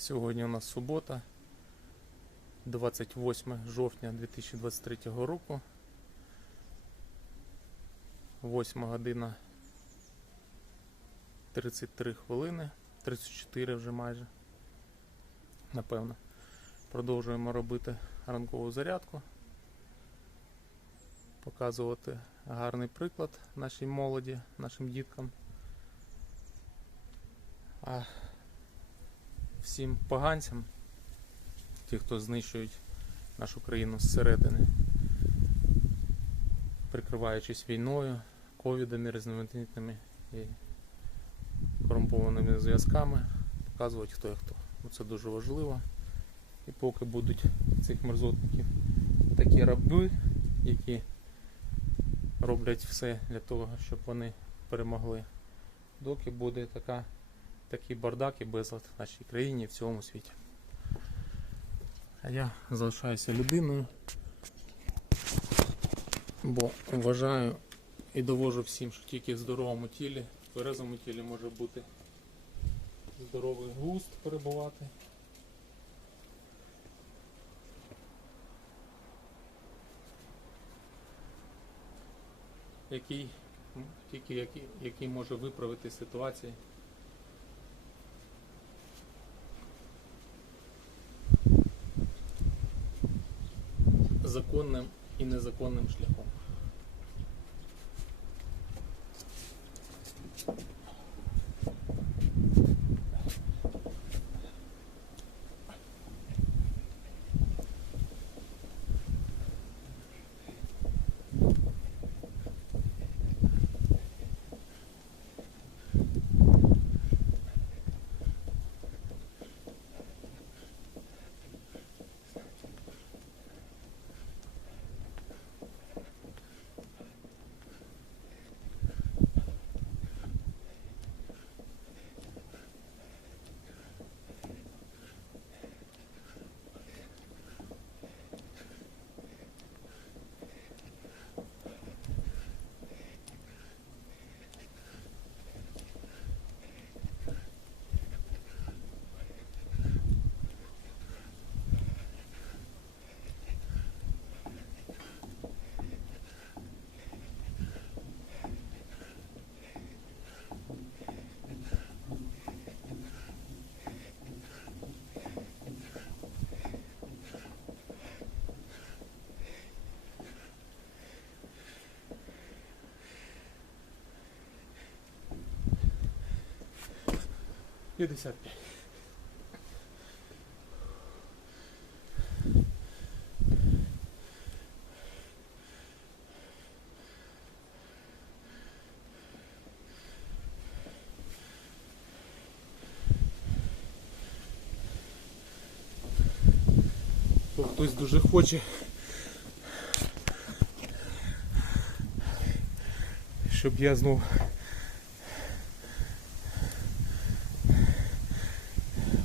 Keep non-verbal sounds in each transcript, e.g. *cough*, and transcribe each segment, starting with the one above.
Сьогодні у нас субота, 28 жовтня 2023 року. 8 година 33 хвилини, 34 вже майже. Напевно. Продовжуємо робити ранкову зарядку. Показувати гарний приклад нашій молоді, нашим діткам. А всім поганцям, ті, хто знищують нашу країну зсередини, прикриваючись війною, ковідами, різноманітними і корумпованими зв'язками, показувати хто є хто. Ну, Це дуже важливо. І поки будуть цих мерзотників такі раби, які роблять все для того, щоб вони перемогли, доки буде така такий бардак і безлад в нашій країні в цілому світі. А я залишаюся людиною, бо вважаю і довожу всім, що тільки в здоровому тілі, в тверезому тілі може бути здоровий глузд перебувати. Який тільки який, який може виправити ситуацію. Законним і незаконним шляхом. П'ятдесят п'ять. То Хтось дуже хоче, щоб я знов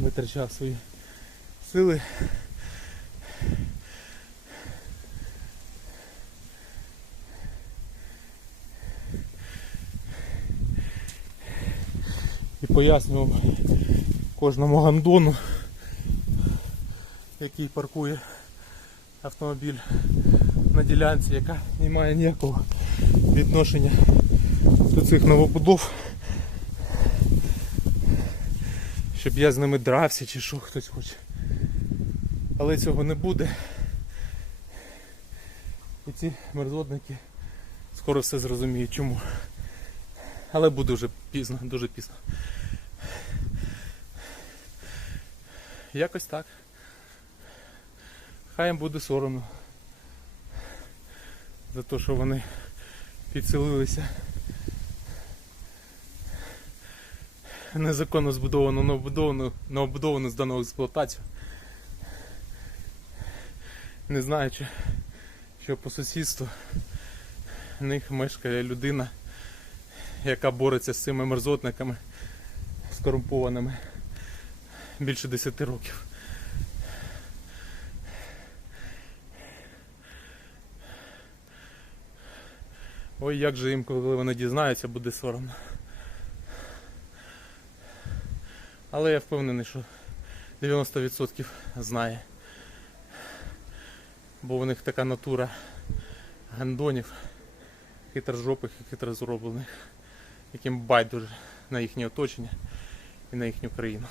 витрачав свої сили. І пояснював кожному гандону, який паркує автомобіль на ділянці, яка не має ніякого відношення до цих новобудов щоб я з ними дрався чи що хтось хоче. Але цього не буде. І ці мерзотники скоро все зрозуміють чому. Але буде вже пізно, дуже пізно. Якось так. Хай їм буде соромно за те, що вони підселилися *laughs* незаконно збудовану новобудовану, новобудовану здану експлуатацію. Не знаючи, що по сусідству в них мешкає людина, яка бореться з цими мерзотниками скорумпованими більше 10 років. Ой, як же їм, коли вони дізнаються, буде соромно. Але я впевнений, що 90% знає. Бо у них така натура гандонів, хитрожопих і хитрозроблених, яким байдуже на їхнє оточення і на їхню країну.